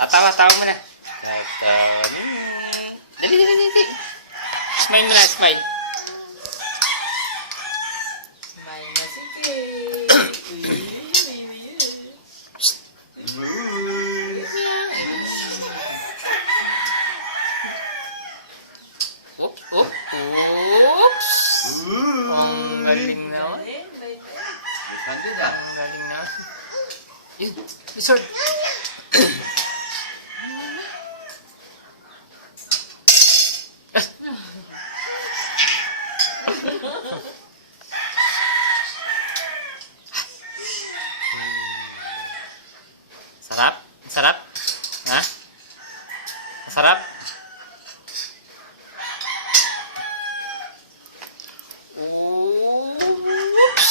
Tatawa mo na. Tatawa na. Dali, dali, dali. Smile mo na, smile. Smile na sige. Oops. Ang galing na. Ang galing na. Yun, resort. Sarap? Sarap? Ha? Sarap? Oops!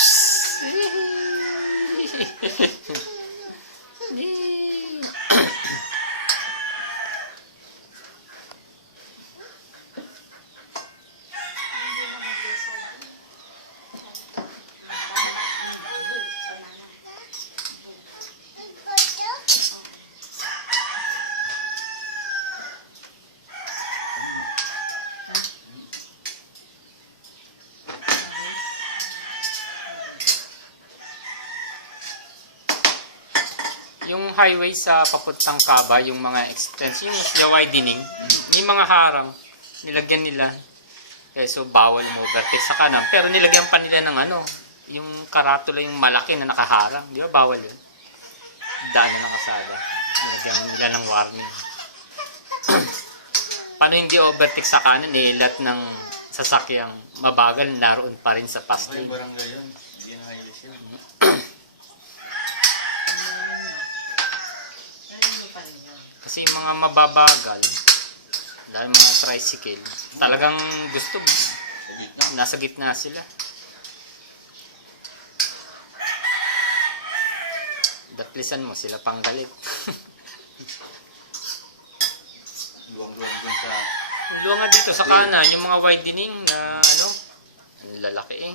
Yung highway sa papuntang Caba, yung mga extension, yung widening, may mga harang. Nilagyan nila. Okay, so bawal mo overtake sa kanan. Pero nilagyan pa nila ng ano, yung karatula, yung malaki na nakaharang. Di ba bawal yun? Daan na nakasala. Nilagyan nila ng warning. Paano hindi overtake sa kanan, eh, lahat ng sasakyang mabagal, naroon pa rin sa fast lane. Barangay yun. Hindi na highways yun. Kasi yung mga mababagal, dahil mga tricycle, talagang gusto, Sa gitna. nasa gitna sila. Datlisan mo, sila pang galit. Luwang-luwang dun sa... Luwa nga dito sa kanan, yung mga widening na ano, lalaki eh.